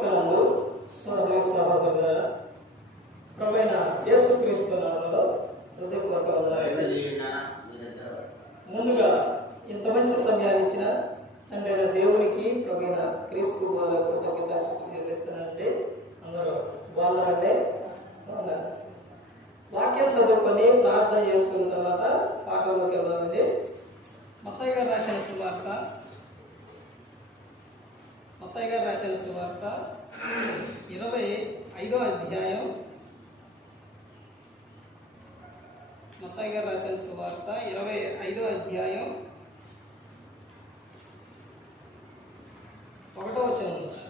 క్రీస్తునందు సోదరి సహోదరులారా, ప్రభువైన యేసుక్రీస్తు నామములో హృదయపూర్వక వందనాలు. ముందుగా ఇంత మంచి సమయాన్ని ఇచ్చిన తండ్రి దేవునికి ప్రభువైన క్రీస్తు వారి కృతజ్ఞతాస్తుతులు చెల్లిస్తున్నానండి. అందరూ బాగున్నారండి? వాక్యం చదువుకొని ప్రార్థన చేసుకున్న తర్వాత పాఠంలోకి వెళ్దామండి. మత్తయి గారు రాసిన సువార్త 25వ అధ్యాయం. మత్తయి గారు రాసిన సువార్త 25వ అధ్యాయం 1వ వచనం నుంచి.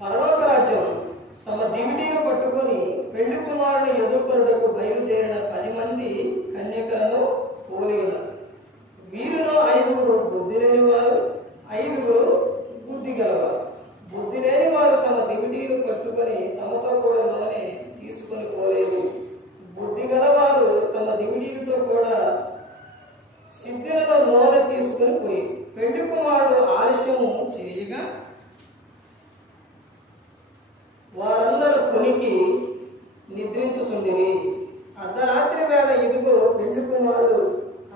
పరలోక రాజ్యం తమ దివిటీలు పట్టుకొని పెళ్లి కుమారుని ఎదుర్కొనుటకు బయలుదేరిన 10 మంది కన్యకలను పోలి ఉన్నారు. వీరిలో 5 బుద్ధి లేని వారు, 5 బుద్ధి గలవారు. బుద్ధి లేని వారు తమ దివిటీలు పట్టుకొని తమతో కూడా నూనె తీసుకొని పోలేదు. బుద్ధి గలవారు తమ దివిటీలతో కూడా సిద్ధులలో నూనె తీసుకొని పోయి పెళ్లి కుమారుడు ఆలస్యము చేయగా వారందరూ కొనికి నిద్రించుచుండిరి. అర్ధరాత్రి వేళ ఇదిగో పెళ్లి కుమారుడు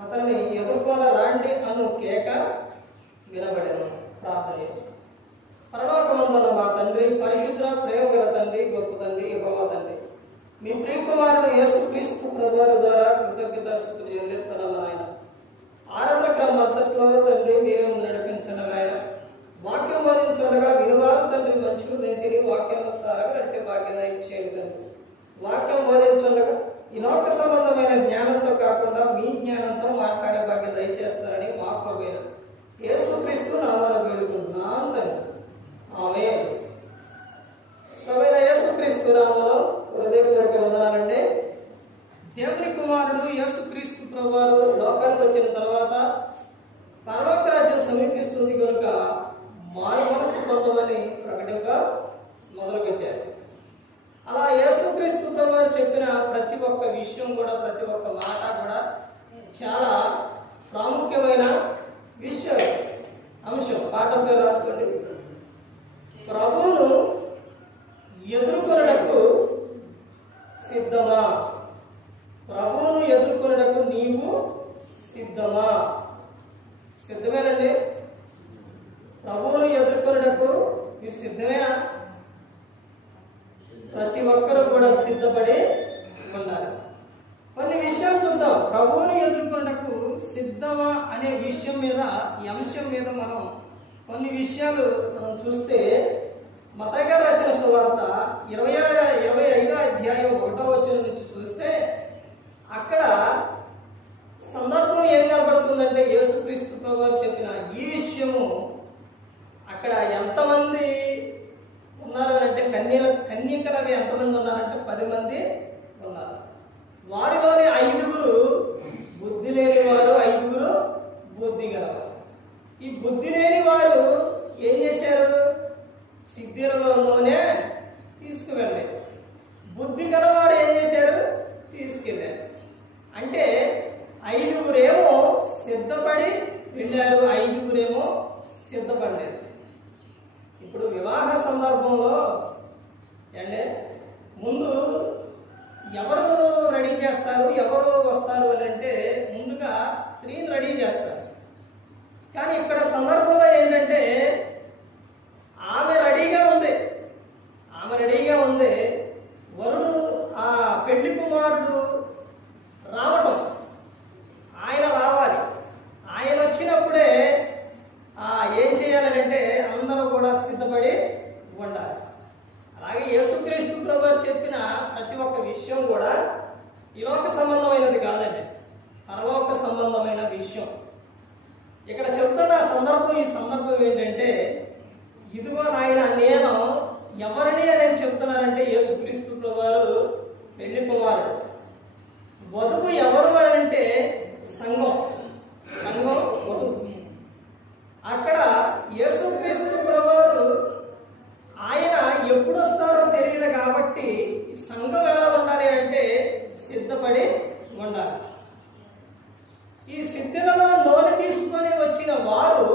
అతన్ని ఎదుర్కొన రాండి అను కేక వినబడెను. ప్రార్థన చేస్తాం. పరలోకమందున్న మా తండ్రి, పరిశుద్ధ ప్రేమ గల తండ్రి, గొప్ప తండ్రి, యెహోవా తండ్రి, మీ ప్రియకుమారుడు యేసుక్రీస్తు ప్రభువారి ద్వారా కృతజ్ఞతాస్తుతులు చెల్లిస్తున్నాను ఆయన. ఆరాధన క్రమం అంతట్లో తండ్రి మీరే నడిపించండి ఆయన. వాక్యం బోధించగా విలువారు తండ్రి మనుషులు తిని వాక్యానుసారంగా నడిచే భాగ్యాన్ని ఇచ్చేయండి తండ్రి. వాక్యం బోధించగా ఈ లోక సంబంధమైన జ్ఞానంతో కాకుండా మీ జ్ఞానంతో మాట్లాడే భాగ్యం దయచేస్తారని మా ప్రభువైన యేసుక్రీస్తు నామములో వేడుకుంటున్నాను తండ్రి. ఆమేన్. ప్రభువైన యేసుక్రీస్తు నామములో హృదయపూర్వక వందనాలండి. దేవుని కుమారుడు యేసుక్రీస్తు ప్రభువారు లోకానికి వచ్చిన తర్వాత పరలోక రాజ్యం సమీపిస్తుంది కనుక మారు మనసు పొందమని ప్రకటనగా మొదలుపెట్టారు. అలా యేసుక్రీస్తు ప్రభువారు చెప్పిన ప్రతి ఒక్క విషయం కూడా, ప్రతి ఒక్క మాట కూడా చాలా ప్రాముఖ్యమైన విషయం, అంశం. పాఠం పేరు రాసుకోండి. ప్రభువును ఎదుర్కొనటకు సిద్ధమా? ప్రభువును ఎదుర్కొనటకు నీవు సిద్ధమా? సిద్ధమేనండి? ప్రభువును ఎదుర్కొనటకు మీరు సిద్ధమేనా? ప్రతి ఒక్కరూ కూడా సిద్ధపడి ఉండాలి. కొన్ని విషయాలు చూద్దాం. ప్రభువును ఎదుర్కొనటకు సిద్ధమా అనే విషయం మీద, ఈ అంశం మీద మనం కొన్ని విషయాలు మనం చూస్తే మత్తయి గారు రాసిన సువార్త 25వ అధ్యాయం 1వ వచనం నుంచి చూస్తే అక్కడ సందర్భం ఏం కనబడుతుందంటే యేసుక్రీస్తు ప్రభువారు చెప్పిన ఈ విషయము అక్కడ ఎంతమంది ఉన్నారు అంటే కన్యకలు ఎంతమంది ఉన్నారంటే 10 మంది ఉన్నారు. వారిలోని 5 బుద్ధి లేని వారు, 5 బుద్ధి గలవారు. ఈ బుద్ధి లేని వారు ఏం చేశారు? సిద్ధిలలోనే తీసుకువెళ్ళారు. బుద్ధి గలవారు ఏం చేశారు? తీసుకెళ్ళారు. అంటే 5 సిద్ధపడి వెళ్ళారు, 5 సిద్ధపడలేదు. ఇప్పుడు వివాహ సందర్భంలో అంటే ముందు ఎవరు రెడీ చేస్తారు, ఎవరు వస్తారు అని అంటే ముందుగా స్త్రీని రెడీ చేస్తారు. కానీ ఇక్కడ సందర్భంలో ఏంటంటే ఆమె రెడీగా ఉంది. వరుడు ఆ పెళ్లి కుమారుడు రావడం, ఆయన రావాలి. ఆయన వచ్చినప్పుడే ఏం చేయాలంటే అందరూ కూడా సిద్ధపడి ఉండాలి. అలాగే యేసుక్రీస్తు ప్రభువారు చెప్పిన ప్రతి ఒక్క విషయం కూడా ఈ లోక సంబంధమైనది కాదండి, పరలోక సంబంధమైన విషయం. ఇక్కడ చెప్తున్న ఈ సందర్భం ఏంటంటే ఇదిగో నాయన నేను ఎవరిని అని చెప్తున్నారంటే యేసుక్రీస్తు ప్రభువారు పెళ్లి కుమారుడు. వధువు ఎవరు అని అంటే సంఘం వధువు. అక్కడ యేసుక్రీస్తు ప్రభువారు ఆయన ఎప్పుడు వస్తారో తెలియదు కాబట్టి సంఘం ఎలా ఉండాలి అంటే సిద్ధపడి ఉండాలి. ఈ సిద్ధులలో లోని తీసుకొని వచ్చిన వారు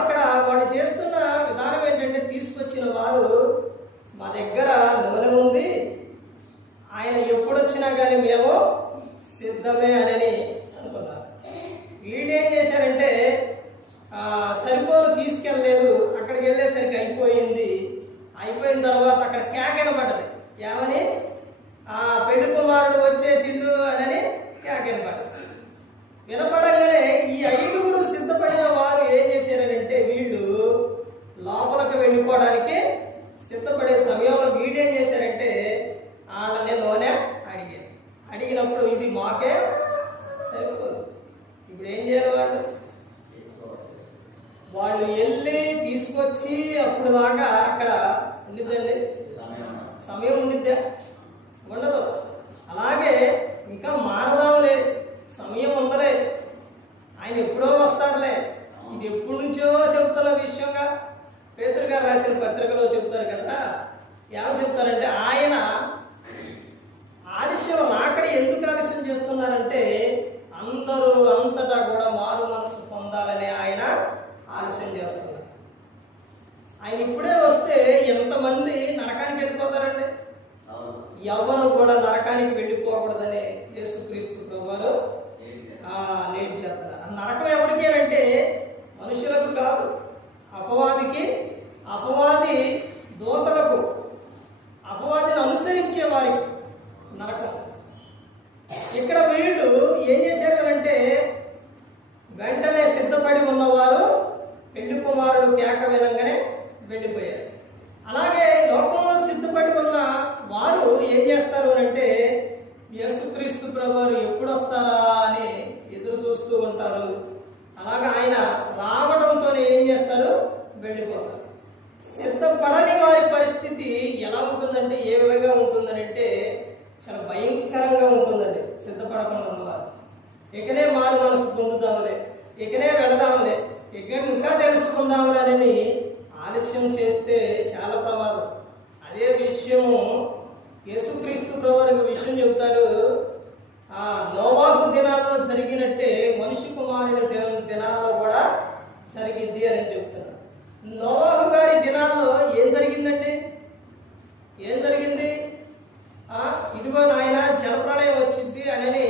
అక్కడ సెల్ ఫోన్ తీసుకెళ్ళలేదు. అక్కడికి వెళ్ళేసరికి అయిపోయింది. అయిపోయిన తర్వాత అక్కడ కేక వినపడ్డది. ఏమని? ఆ పెళ్లి కుమారుడు వచ్చేసిండు అని కేక వినపడ్డది. వినపడంగానే ఈ 5గురు సిద్ధపడిన వారు ఏం చేశారంటే, వీళ్ళు లోపలికి వెళ్ళిపోవడానికి సిద్ధపడే సమయంలో వీళ్ళు ఏం చేశారంటే, వాళ్ళని నూనె అడిగారు. అడిగినప్పుడు ఇది మాకే సరిపోదు, ఇప్పుడు ఏం చేయాలి? వాళ్ళు వెళ్ళి తీసుకొచ్చి అప్పుడు దాకా అక్కడ ఉండిద్దండి? సమయం ఉండిద్దా? ఉండదు. అలాగే ఇంకా మారదాంలే, సమయం ఉందలే, ఆయన ఎప్పుడో వస్తారులే, ఇది ఎప్పటి నుంచో చెబుతున్న విషయంగా పేతురు గారు రాసిన పత్రికలో చెబుతారు కదా. ఏమని చెప్తారంటే, ఆయన ఆలస్యం రాకడి ఎందుకు ఆలస్యం చేస్తున్నారంటే, అందరూ అంతటా కూడా మారు మనసు పొందాలని ఆయన ఆలస్యం చేస్తున్నారు. ఆయన ఇప్పుడే వస్తే ఎంతమంది నరకానికి వెళ్ళిపోతారండి? ఎవరు కూడా నరకానికి వెళ్ళిపోకూడదని యేసుక్రీస్తు ప్రభువారు లేట్ చేస్తున్నారు. నరకం ఎవరికి అంటే మనుషులకు కాదు, అపవాదికి, అపవాది దూతలకు, అపవాదిని అనుసరించే వారికి నరకం. ఇక్కడ వీళ్ళు ఏం చేశారంటే, వెంటనే సిద్ధపడి ఉన్నవారు పెళ్లి కుమారుడు కేక వినంగానే వెళ్ళిపోయారు. అలాగే లోకంలో సిద్ధపడి ఉన్న వారు ఏం చేస్తారు అంటే, యేసుక్రీస్తు ప్రభువారు ఎప్పుడు వస్తారా అని ఎదురు చూస్తూ ఉంటారు. అలాగే ఆయన రావడంతో ఏం చేస్తారు? వెళ్ళిపోతారు. సిద్ధపడని వారి పరిస్థితి ఎలా ఉంటుందంటే, ఏ విధంగా ఉంటుందనంటే చాలా భయంకరంగా ఉంటుందండి. సిద్ధపడకుండా ఉన్నవారు ఇకనే మారు మనసు పొందుతాములే, ఇకనే వెళదాములే, ఇక ఇంకా తెలుసుకుందాములే అని ఆలస్యం చేస్తే చాలా ప్రమాదం. అదే విషయము యేసుక్రీస్తు ప్రభువారు విషయం చెబుతారు. నోవాహు దినాల్లో జరిగినట్టే మనిషి కుమారుని దినాల్లో కూడా జరిగింది అని చెప్తున్నారు. నోవాహు గారి దినాల్లో ఏం జరిగిందండి? ఏం జరిగింది? ఇదిగో నాయన జలప్రళయం వచ్చింది అని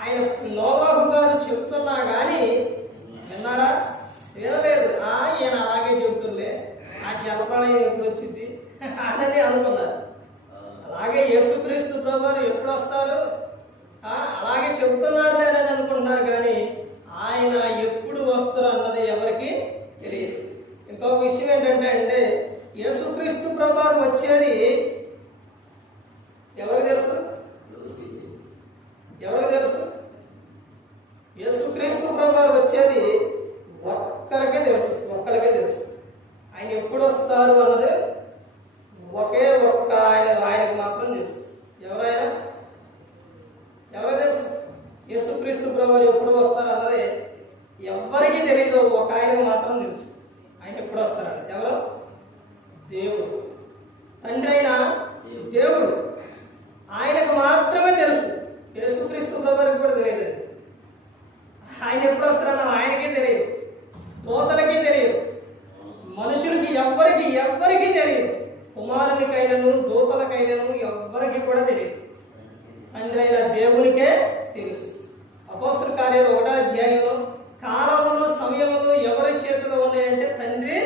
ఆయన నోవాహు గారు చెప్తున్నా కానీ విన్నారా? వినలేదు. ఈయన అలాగే చెబుతుండే, ఆ జలప్రళయం ఎప్పుడు వచ్చింది అని అనుకున్నారు. అలాగే యేసుక్రీస్తు ప్రభువారు ఎప్పుడు వస్తారు అలాగే చెబుతున్నారు అని అనుకుంటున్నారు, కానీ ఆయన ఎప్పుడు వస్తారు అన్నది ఎవరికి తెలియదు. ఇంకొక విషయం ఏంటంటే యేసుక్రీస్తు ప్రభువారు వచ్చేది ఎవరికి తెలుసు? ఎవరికి తెలుసు? యేసుక్రీస్తు ప్రభువారు వచ్చేది ఒక్కరికే తెలుసు, ఒక్కరికే తెలుసు. ఆయన ఎప్పుడు వస్తారు అన్నది ఒకే ఒక్క ఆయనకు మాత్రం తెలుసు. ఎవరైనా ఎవరికి తెలుసు? యేసుక్రీస్తు ప్రభువారు ఎప్పుడు వస్తారు అన్నది ఎవరికి తెలియదు, ఒక ఆయనకు మాత్రం తెలుసు. ఆయన ఎప్పుడు వస్తారండి? ఎవరు? దేవుడు, తండ్రి అయిన దేవుడు, ఆయనకు మాత్రమే తెలుసు. యేసుక్రీస్తు ప్రభువారికి కూడా తెలియదండి. ఆయన ఎప్పుడు వస్తారన్న ఆయనకే తెలియదు, దూతలకి తెలియదు, మనుషులకి ఎవ్వరికి తెలియదు. కుమారునికైనను దూతలకైనను ఎవ్వరికి కూడా తెలియదు. తండ్రి అయిన దేవునికే తెలుసు. అపోస్తలుల కార్యాలు 1వ అధ్యాయంలో కాలములు సమయములు ఎవరి చేతిలో ఉన్నాయంటే తండ్రి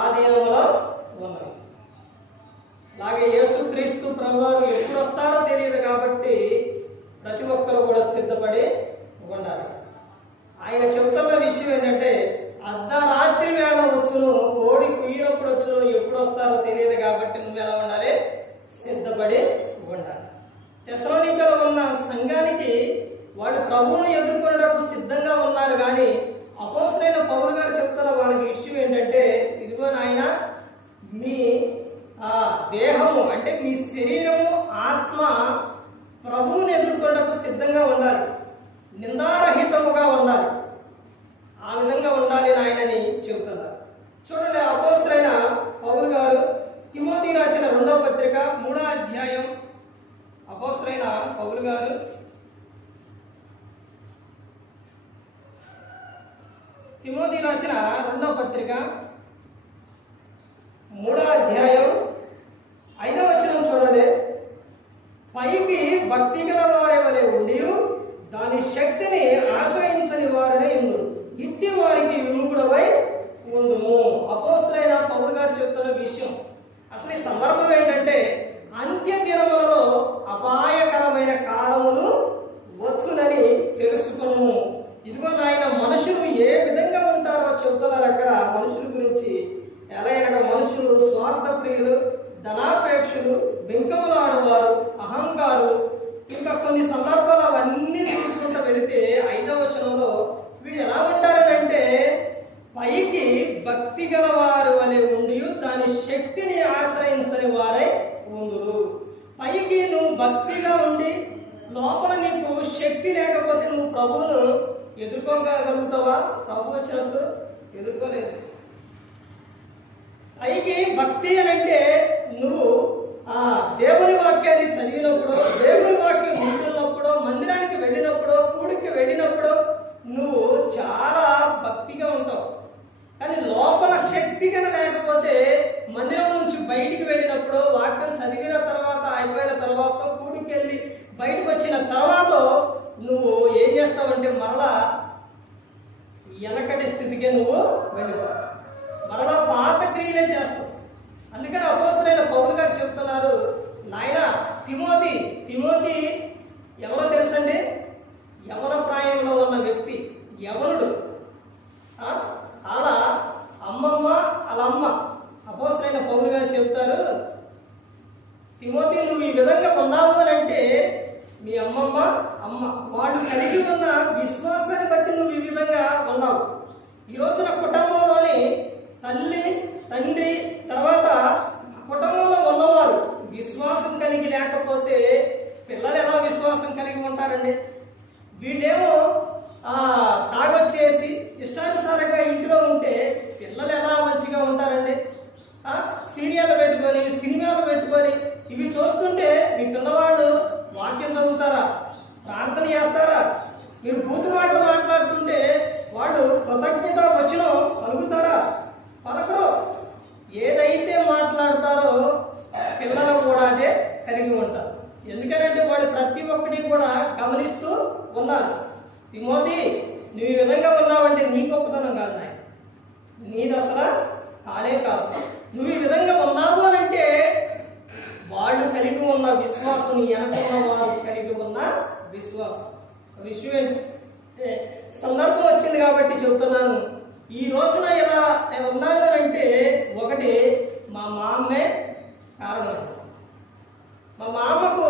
ఆధీనంలో ఉన్నాయి. అలాగే యేసుక్రీస్తు ప్రభువారు ఎప్పుడు వస్తారో తెలియదు కాబట్టి ప్రతి ఒక్కరు కూడా సిద్ధపడి ఉండాలి. ఆయన చెబుతున్న విషయం ఏంటంటే, అర్ధరాత్రి వేళ వచ్చును, కోడి కుయ్యినప్పుడు వచ్చును, ఎప్పుడు వస్తారో తెలియదు కాబట్టి నువ్వు ఎలా ఉండాలి? సిద్ధపడి ఉండాలి. తెసలోనికలో ఉన్న సంఘానికి వాళ్ళు ప్రభువును ఎదుర్కొనడానికి సిద్ధంగా ఉన్నారు, కానీ అపోస్తలుడైన పౌలు గారు చెప్తున్న వాళ్ళకి విషయం ఏంటంటే, ఇదిగో నాయన, మీ దేహము అంటే మీ శరీరము ఆత్మ ప్రభువుని ఎదుర్కొనడానికి సిద్ధంగా ఉండాలి, నిందారహితముగా ఉండాలి. ఆ విధంగా ఉండాలి నాయనని చెబుతున్నారు. చూడండి, అపోస్తలుడైన పౌలు గారు తిమోతి రాసిన 2వ పత్రిక 3వ అధ్యాయం, అపోస్తలుడైన పౌలు గారు తిమోతి రాసిన 2వ పత్రిక 3వ అధ్యాయం 5వ వచనం చూడండి. పైకి భక్తి గల వారి వలె ఉండి దాని శక్తిని ఆశ్రయించని వారనే ఉండు, ఇట్టి వారికి విముఖుడవై స్వార్థప్రియులు, ధనాపేక్షులు, బింకములు ఆడవారు, అహంకారులు, ఇంకా కొన్ని సందర్భాలు అవన్నీ చూసుకుంటూ వెళితే 5వ వచనంలో వీడు ఎలా ఉంటారంటే పైకి భక్తి గలవారు వలె ఉండి దాని శక్తిని ఆశ్రయించని వారై ఉందురు. పైకి నువ్వు భక్తిగా ఉండి లోపల నీకు శక్తి లేకపోతే నువ్వు ప్రభువును ఎదుర్కోగలుగుతావా? ప్రభు వచ్చినప్పుడు ఎదుర్కోలేదు. పైకి భక్తి అని అంటే నువ్వు ఆ దేవుని వాక్యాన్ని చదివినప్పుడు, దేవుని వాక్యం వింటున్నప్పుడు, మందిరానికి వెళ్ళినప్పుడు, కూడికి వెళ్ళినప్పుడు నువ్వు చాలా భక్తిగా ఉంటావు. కానీ లోపల శక్తి కనుక లేకపోతే మందిరం నుంచి బయటికి వెళ్ళినప్పుడు, వాక్యం చదివిన తర్వాత అయిపోయిన తర్వాత, కూడికి వెళ్ళి బయటకు వచ్చిన తర్వాత నువ్వు ఏం చేస్తావంటే మరలా వెనకటి స్థితికే నువ్వు వెళ్ళిపోతావు, మరలా పాత క్రియలే చేస్తావు. అందుకని అపోస్తలుడైన పౌలు గారు చెప్తున్నారు, నాయన తిమోతి ఎవరో తెలుసండి? యవన ప్రాయంలో ఉన్న వ్యక్తి, యవనుడు. అలా అమ్మమ్మ అలా అమ్మ. అపోస్తలుడైన పౌలు గారు చెప్తారు, తిమోతి నువ్వు ఈ విధంగా ఉన్నావు అని అంటే నీ అమ్మమ్మ అమ్మ వాళ్ళు కలిగి ఉన్న విశ్వాసాన్ని బట్టి నువ్వు ఈ విధంగా ఉన్నావు. ఈ రోజున కుటుంబంలోని తల్లి, తండ్రి, తర్వాత కుటుంబంలో ఉన్నవారు విశ్వాసం కలిగి లేకపోతే పిల్లలు ఎలా విశ్వాసం కలిగి ఉంటారండి? వీళ్ళేమో తాగొచ్చేసి ఇష్టానుసారంగా ఇంటిలో ఉంటే పిల్లలు ఎలా మంచిగా ఉంటారండి? సీరియల్ పెట్టుకొని, సినిమాలు పెట్టుకొని ఇవి చూస్తుంటే మీ పిల్లవాడు వాక్యం చదువుతారా? ప్రార్థన చేస్తారా? మీరు బూతు మాటలు మాట్లాడుతుంటే వాళ్ళు కృతజ్ఞత వచనం పలుకుతారా? పలకరు. ఏదైతే మాట్లాడతారో పిల్లలు కూడా అదే కలిగి ఉంటారు. ఎందుకనంటే వాళ్ళు ప్రతి ఒక్కటి కూడా గమనిస్తూ ఉన్నారు. తిమోతి నువ్వు ఈ విధంగా ఉన్నావంటే నీ గొప్పతనం కాదు నాయన, నీది అసలు కాలే కాదు. నువ్వు ఈ విధంగా ఉన్నావు అని అంటే వాళ్ళు కలిగి ఉన్న విశ్వాసం, వెనకున్న వారు కలిగి ఉన్న విశ్వాసం. విషయం ఏంటంటే సందర్భం వచ్చింది కాబట్టి చెబుతున్నాను. ఈ రోజున ఎలా ఉన్నాను అంటే ఒకటి మా మామే కారణం. మా మామకు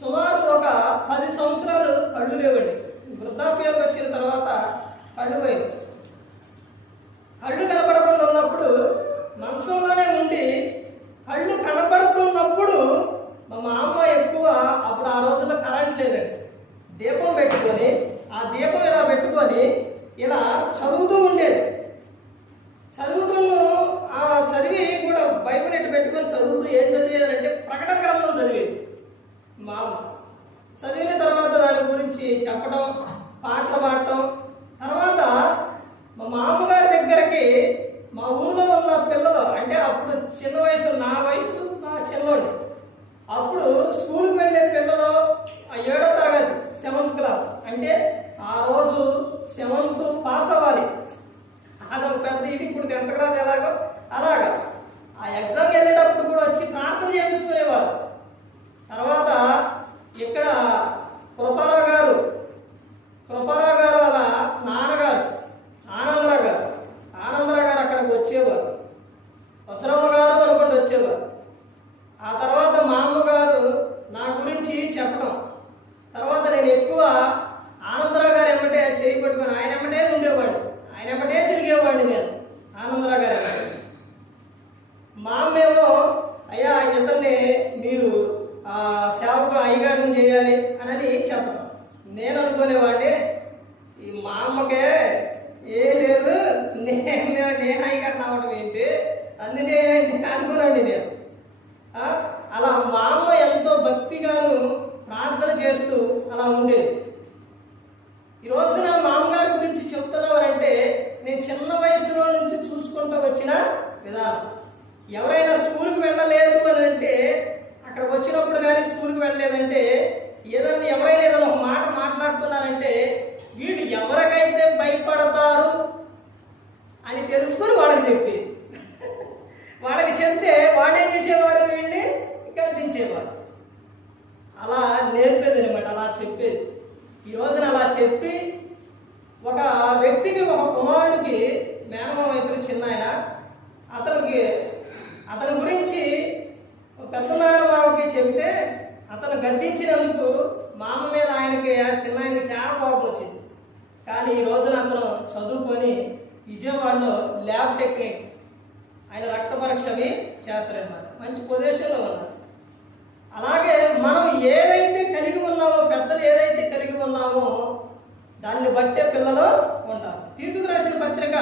సుమారు ఒక 10 సంవత్సరాలు కళ్ళు లేవండి. వృద్ధాప్యం వచ్చిన తర్వాత కళ్ళు పోయింది. కళ్ళు కనపడకుండా ఉన్నప్పుడు మంచంలోనే ఉండి కళ్ళు కనపడుతున్నప్పుడు మా మామ ఎక్కువ అప్పుడు ఆ రోజుల్లో కరెంట్ లేదండి, దీపం పెట్టుకొని ఆ దీపం ఇలా పెట్టుకొని ఇలా చదువుతూ ఉండేది. చదివి కూడా బైబిల్ ఎట్టు పెట్టుకొని చదువుతూ ఏం చదివేదంటే ప్రకటన గ్రంథం చదివేది మా అమ్మ. చదివిన తర్వాత దాని గురించి చెప్పడం, పాటలు పాడటం. తర్వాత మా మామగారి దగ్గరికి మా ఊళ్ళో ఉన్న పిల్లలు, అంటే అప్పుడు చిన్న వయసు, నా వయసు నా చిన్నోడు, అప్పుడు స్కూల్కి వెళ్ళే పిల్లలు 7వ తరగతి 7th క్లాస్, అంటే ఆ రోజు 7th పాస్ అవ్వాలి. అదొక పెద్ద ఇది. ఇప్పుడు 10th క్లాస్ ఎలాగో అలాగా ఆ ఎగ్జామ్ వెళ్ళేటప్పుడు కూడా వచ్చి ప్రార్థన చేయించుకునేవారు. తర్వాత ఇక్కడ కృపారావు గారు వాళ్ళ నాన్నగారు ఆనందరావు గారు అక్కడికి వచ్చేవారు. వజ్రమ్మ గారు అనుకుంటూ వచ్చేవారు. ఆ తర్వాత మా అమ్మగారు నా గురించి చెప్పడం. తర్వాత నేను ఎక్కువ ఆనందరావు గారు ఎమ్మటే చేయి పట్టుకొని ఆయన ఎమ్మటే ఉండేవాడిని, ఆయన ఎమ్మటే తిరిగేవాడిని నేను. ఆనందరావు గారు మా అమ్మేమో అయ్యా ఇతన్ని మీరు సేవకు అయ్యగారిని చేయాలి అని చెప్పడం. నేను అనుకునేవాడిని ఈ మా అమ్మకే ఏ లేదు, నేను అయ్యగారిని అవ్వడం ఏంటి, అన్ని చేయాలంటే అనుకున్నాండి నేను. అలా మా అమ్మ ఎంతో భక్తిగాను ప్రార్థన చేస్తూ అలా ఉండేది. ఈ రోజున మా అమ్మగారి గురించి చెప్తున్నానంటే నేను చిన్న వయసులో నుంచి చూసుకుంటూ వచ్చిన విధానం. ఎవరైనా స్కూల్కి వెళ్ళలేదు అని అంటే, అక్కడికి వచ్చినప్పుడు కానీ స్కూల్కి వెళ్ళలేదంటే, ఎవరైనా ఏదైనా ఒక మాట మాట్లాడుతున్నారంటే వీళ్ళు ఎవరికైతే భయపడతారు అని తెలుసుకొని వాళ్ళకి చెప్పేది. వాళ్ళకి చెప్తే వాళ్ళు ఏం చేసేవారు, వీళ్ళని గర్తించేవారు. అలా నేర్పేది అనమాట, అలా చెప్పేది. ఈ రోజున అలా చెప్పి ఒక వ్యక్తికి, ఒక కుమారుడికి మేనమామ వైపు చిన్న ఆయన, అతని గురించి పెద్ద మేనమావకి చెబితే అతను గద్దించినందుకు మామ మీద చిన్న ఆయనకి చాలా కోపం వచ్చింది. కానీ ఈ రోజున అతను చదువుకొని విజయవాడలో ల్యాబ్ టెక్నిక్ ఆయన రక్త పరీక్ష అవి చేస్తారన్నమాట. మంచి పొజిషన్లో ఉన్నారు. అలాగే మనం ఏదైతే కలిగి ఉన్నామో, పెద్దలు ఏదైతే కలిగి ఉన్నామో దాన్ని బట్టే పిల్లలు ఉంటారు. తీతుకు రాసిన పత్రిక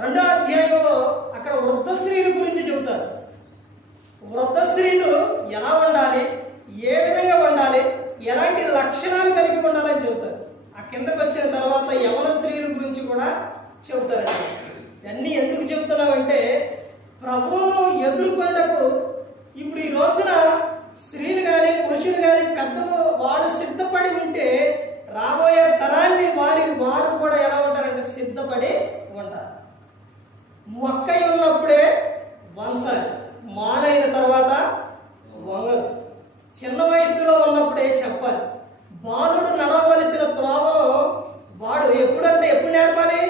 2వ అధ్యాయంలో అక్కడ వృద్ధ స్త్రీల గురించి చెబుతారు. వృద్ధ స్త్రీలు ఎలా ఉండాలి, ఏ విధంగా ఉండాలి, ఎలాంటి లక్షణాలు కలిగి ఉండాలని చెబుతారు. ఆ కిందకు వచ్చిన తర్వాత యవన స్త్రీల గురించి కూడా చెబుతారండి. ఇవన్నీ ఎందుకు చెబుతున్నామంటే ప్రభువును ఎదుర్కొన్నకు ఇప్పుడు ఈ రోజున స్త్రీలు కానీ పురుషులు కానీ పెద్దలు వాళ్ళు సిద్ధపడి ఉంటే రాబోయే తరాన్ని వారు కూడా ఎలా ఉంటారంటే సిద్ధపడి ఉంటారు. మొక్కై ఉన్నప్పుడే వంచాలి, మానైన తర్వాత వంగదు. చిన్న వయసులో ఉన్నప్పుడే చెప్పాలి. బాలుడు నడవలసిన త్రోవలో వాడు ఎప్పుడు నేర్పాలి?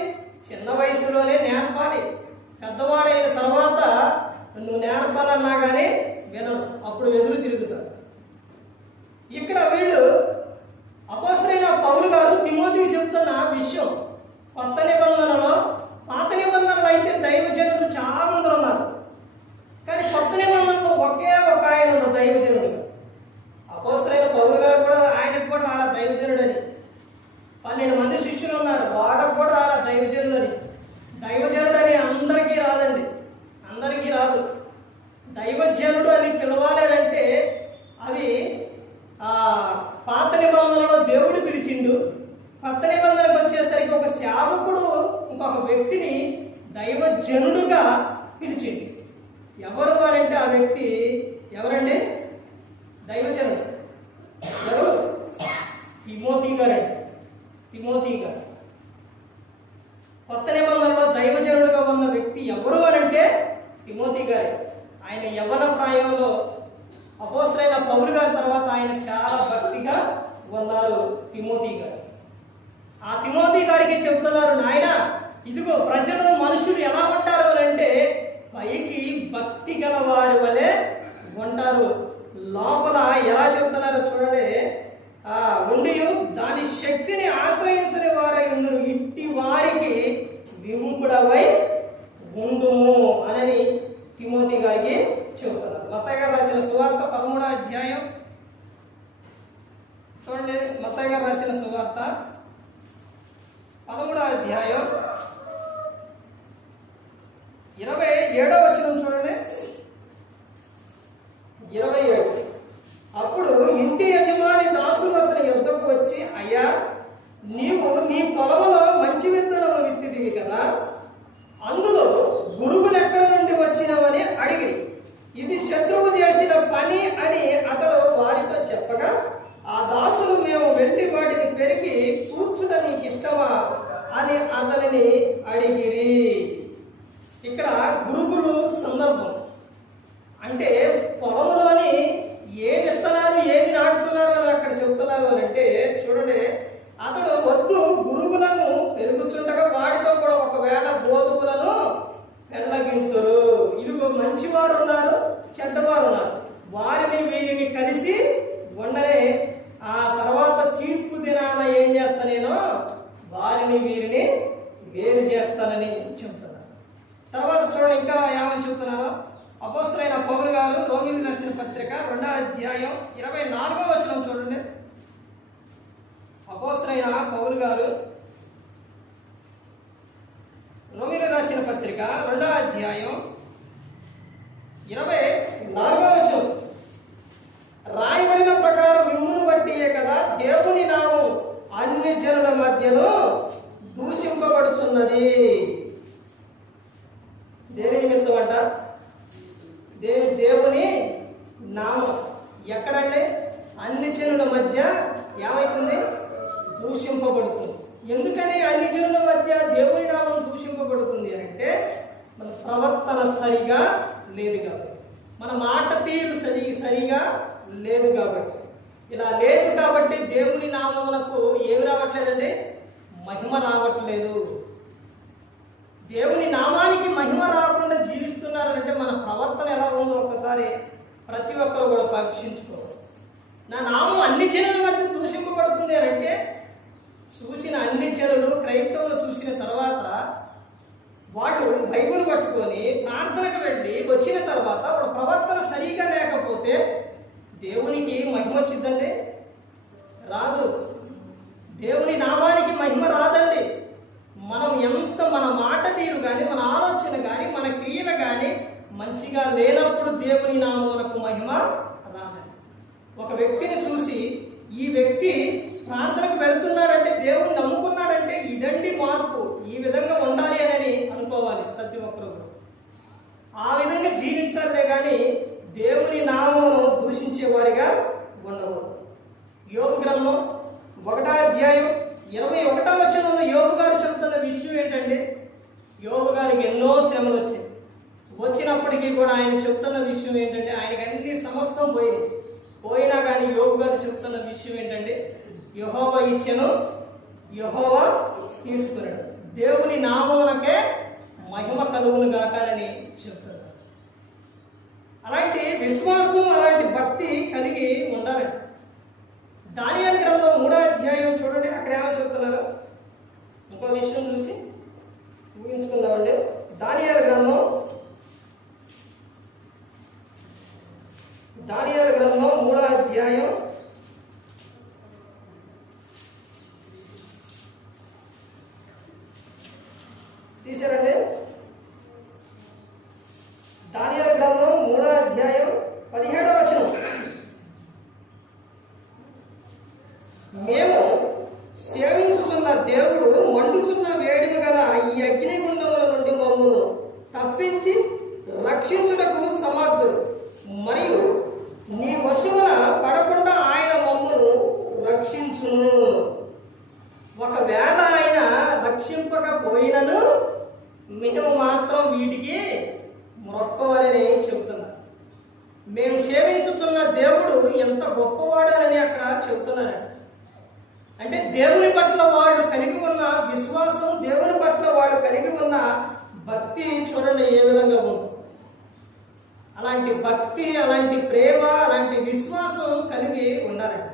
చిన్న వయసులోనే నేర్పాలి. పెద్దవాడైన తర్వాత నువ్వు నేర్పాలన్నా కానీ వినరు, అప్పుడు ఎదురు తిరుగుతారు. ఇక్కడ వీళ్ళు అపోస్తలుడైన పౌలు గారు తిమోతికి చెప్తున్న విషయం, కొత్త నిబంధనలో, పాత నిబంధనలు అయితే దైవజనులు చాలా మంది ఉన్నారు. కానీ కొత్త నిబంధనలో ఒకే ఒక ఆయన ఉన్నారు దైవజనుడు. అపోస్తలుడైన పౌలు గారు కూడా ఆయనకు కూడా అలా దైవజనుడని 12 మంది శిష్యులు ఉన్నారు, వాడకు కూడా అలా దైవజనుడని. దైవజనుడని అందరికీ రాదండి, అందరికీ రాదు. దైవజనుడు అని పిలవాలి అంటే అవి పాత నిబంధనలో దేవుడు పిలిచిండు. కొత్త నిబంధనకు వచ్చేసరికి ఒక సేవకుడు ఇంకొక వ్యక్తిని దైవజనుడుగా పిలిచిండు. ఎవరు అంటే ఆ వ్యక్తి ఎవరండి? దైవజనుడు ఎవరు? తిమోతి గారండి. తిమోతి గారు కొత్త నిబంధనలో దైవజనుడుగా ఉన్న వ్యక్తి ఎవరు అంటే తిమోతి గారే. ఆయన యవ్వన ప్రాయంలో అపోస్తలుడైన పౌలు గారి తర్వాత ఆయన చాలా భక్తిగా ఉన్నారు తిమోతి గారు. ఆ తిమోతి గారికి చెప్తున్నారు, నాయన ఇదిగో ప్రజలు మనుషులు ఎలా ఉంటారు అంటే పైకి భక్తి గల వారి వలె ఉంటారు, లోపల ఎలా చెప్తున్నారో చూడండి. ఉండి దాని శక్తిని ఆశ్రయించని వారై ఉండును, ఇట్టి వారికి విముఖుడవై ఉండుము అని తిమోతి గారికి చెబుతున్నారు. మత్తయి గారు రాసిన సువార్త 13వ అధ్యాయం చూడండి. మత్తయి గారు రాసిన సువార్త 13వ అధ్యాయం 27వ వచనం చూడండి. 27. అప్పుడు ఇంటి యజమాని దాసులు అతని యొద్దకు వచ్చి, అయ్యా నీవు నీ పొలంలో మంచి విత్తనము విత్తిదివి కదా, అందులో గురుగులు ఎక్కడి నుండి వచ్చినవని అడిగి, ఇది శత్రువు చేసిన పని అని అతడు వారితో చెప్పగా, ఆ దాసులు మేము వెళ్ళి వాటిని పెరిగి కూర్చుట నీకు ఇష్టమా అని అతనిని అడిగిరి. ఇక్కడ గురుగులు సందర్భం అంటే పొలంలోని ఏ విత్తనాలు ఏమి నాటుతున్నారు అని అక్కడ చెబుతున్నారు అని అంటే చూడండి. అతడు వద్దు గురుగులను పెరుగుచుండగా వాటితో కూడా ఒకవేళ గోధుమలను పెళ్ళగింతురు. ఇదిగో మంచివారు ఉన్నారు, చెడ్డవారు ఉన్నారు, వారిని వీరిని కలిసి ఉండనే ఆ తర్వాత తీర్పు దినాన ఏం చేస్తా, నేను వారిని వీరిని వేరు చేస్తానని చెబుతున్నారు. తర్వాత చూడండి ఇంకా ఏమని చెబుతున్నారో. అపోస్తలుడైన పౌలు గారు రోమీయులకు రాసిన పత్రిక 2వ అధ్యాయం 24వ వచనం చూడండి. అపోస్తలుడైన పౌలు గారు రోమీయులకు రాసిన పత్రిక 2వ అధ్యాయం 24వ వచనం, రాయబడిన ప్రకారం మిమ్మును బట్టియే కదా దేవుని నామం అన్ని జనుల మధ్యలో దూషింపబడుచున్నది. దేని నిమిత్తం అంట? దేవుని నామం ఎక్కడంటే అన్ని జనుల మధ్య ఏమైతుంది? దూషింపబడుతుంది. ఎందుకని అన్ని జనుల మధ్య దేవుని నామం దూషింపబడుతుంది అంటే మన ప్రవర్తన సరిగా లేదు కాబట్టి, మన మాట తీరు సరిగా లేదు కాబట్టి. ఇలా లేదు కాబట్టి దేవుని నామమునకు ఏమి రావట్లేదండి? మహిమ రావట్లేదు. దేవుని నామానికి మహిమ రాకుండా జీవిస్తున్నారంటే మన ప్రవర్తన ఎలా రక్షించుకోవాలి. నా నామం అన్ని జనుల మధ్య దూషింపబడుతుంది అని అంటే, చూసిన అన్ని జనులు క్రైస్తవులు చూసిన తర్వాత వాళ్ళు బైబిల్ పట్టుకొని ప్రార్థనకు వెళ్ళి వచ్చిన తర్వాత వాళ్ళ ప్రవర్తన సరిగా లేకపోతే దేవునికి మహిమ వచ్చిందండి? రాదు. దేవుని నామానికి మహిమ రాదండి. మనం ఎంత మన మాట తీరు కానీ, మన ఆలోచన కానీ, మన క్రియలు కానీ మంచిగా లేనప్పుడు దేవుని నామమునకు మహిమ రాదండి. ఒక వ్యక్తిని చూసి ఈ వ్యక్తి ప్రార్థనకు వెళ్తున్నాడంటే, దేవుని నమ్ముకున్నాడంటే ఇదండి మార్పు, ఈ విధంగా ఉండాలి అని అనుకోవాలి ప్రతి ఒక్కరు. ఆ విధంగా జీవించాలే కానీ దేవుని నామమును దూషించేవారిగా ఉండకూడదు. యోబు గ్రంథం 1వ అధ్యాయం 21వ వచనంలో యోబు గారు చెబుతున్న విషయం ఏంటంటే, యోబు గారికి ఎన్నో శ్రమలు వచ్చినప్పటికీ కూడా ఆయన చెప్తున్న విషయం ఏంటంటే, ఆయనకి అన్ని సమస్తం పోయినా కానీ యోబు గారు చెప్తున్న విషయం ఏంటంటే, యెహోవా ఇచ్చెను, యెహోవా తీసుకున్నాడు, దేవుని నామమునకే మహిమ కలుగును గాకని చెప్తున్నారు. అలాంటి విశ్వాసం, అలాంటి భక్తి కలిగి ఉండాలండి. దానియేలు గ్రంథం 3వ అధ్యాయం చూడండి, అక్కడ ఏమో చెప్తున్నారు. ఇంకో విషయం చూసి ఊహించుకుందామండి. దానియేలు గ్రంథం 3వ అధ్యాయం 17వ వచనం. మేము సేవించుచున్న దేవుడు మండుచున్న వేడిమి గల ఈ అగ్నిగుండముల నుండి మమ్మల్ని తప్పించి రక్షించుటకు సమర్థుడు, మరియు నీ వశమున పడకుండా ఆయన మమ్మల్ని రక్షించును. ఒకవేళ ఆయన రక్షింపకపోయినను మేము మాత్రం వీటికి మొక్కవాలని చెబుతున్నారు. మేము సేవించుతున్న దేవుడు ఎంత గొప్పవాడు అని అక్కడ చెబుతున్నాడు. అంటే దేవుని పట్ల వాళ్ళు కలిగి ఉన్న విశ్వాసం, దేవుని పట్ల వాళ్ళు కలిగి ఉన్న భక్తి చూడండి ఏ విధంగా ఉంటుంది. అలాంటి భక్తి, అలాంటి ప్రేమ, అలాంటి విశ్వాసం కలిగి ఉండాలండి.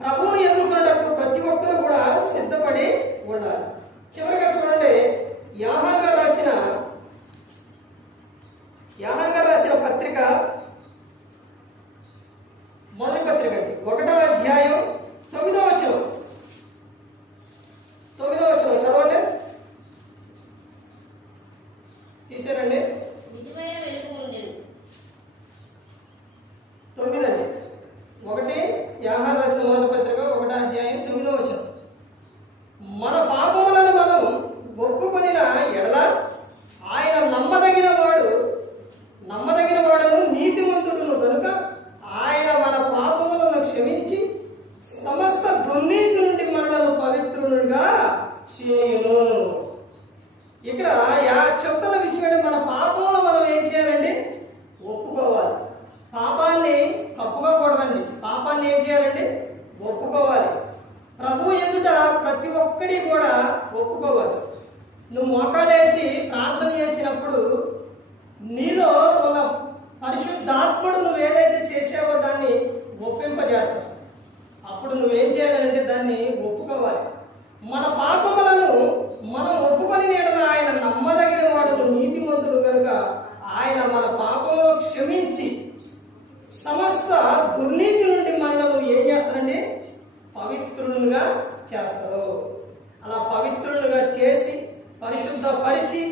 ప్రభువుని ఎదుర్కొన్నప్పుడు ప్రతి ఒక్కరు కూడా సిద్ధపడి ఉండాలి. చివరిగా చూడండి, యోహాను గారు రాసిన పత్రిక, మొదటి పత్రిక అండి, 1వ అధ్యాయం 9వ వచనం చదవండి. తీసారండి? 9 అండి. 1 యోహాను రాసిన మొదటి పత్రిక 1వ అధ్యాయం 9వ వచనం. మన పాపములను మనం ఒప్పుకొనిన ఎడల ఆయన నమ్మదగిన వాడును నీతిమంతుడును కనుక ఆయన మన పాపములను క్షమించి సమస్త దుర్నీతి నుండి మనలను పవిత్రులుగా చేయును. ఇక్కడ చెప్తున్న విషయం, మన పాపములు మనం ఏం చేయాలండి? ఒప్పుకోవాలి. పాపాన్ని తప్పుకోకూడదండి. పాపాన్ని ఏం చేయాలండి? ఒప్పుకోవాలి. ప్రభు ఎదుట ప్రతి ఒక్కడి కూడా ఒప్పుకోవాలి. నువ్వు మోకాలేసి ప్రార్థన చేసినప్పుడు నీలో ఉన్న పరిశుద్ధాత్ముడు నువ్వు ఏదైతే చేసావో దాన్ని ఒప్పింపజేస్తావు. అప్పుడు నువ్వేం చేయాలంటే దాన్ని ఒప్పుకోవాలి. మన పాపములను మనం ఒప్పుకొని నేడు ఆయన నమ్మదగిన వాడు, నీతిమంతుడు కనుక ఆయన మన పాపములను క్షమించి సమస్త దుర్నీతి నుండి మనల్ని ఏం చేస్తారండి? పవిత్రులుగా చేస్తారు. అలా పవిత్రులుగా చేసి పరిశుద్ధపరిచి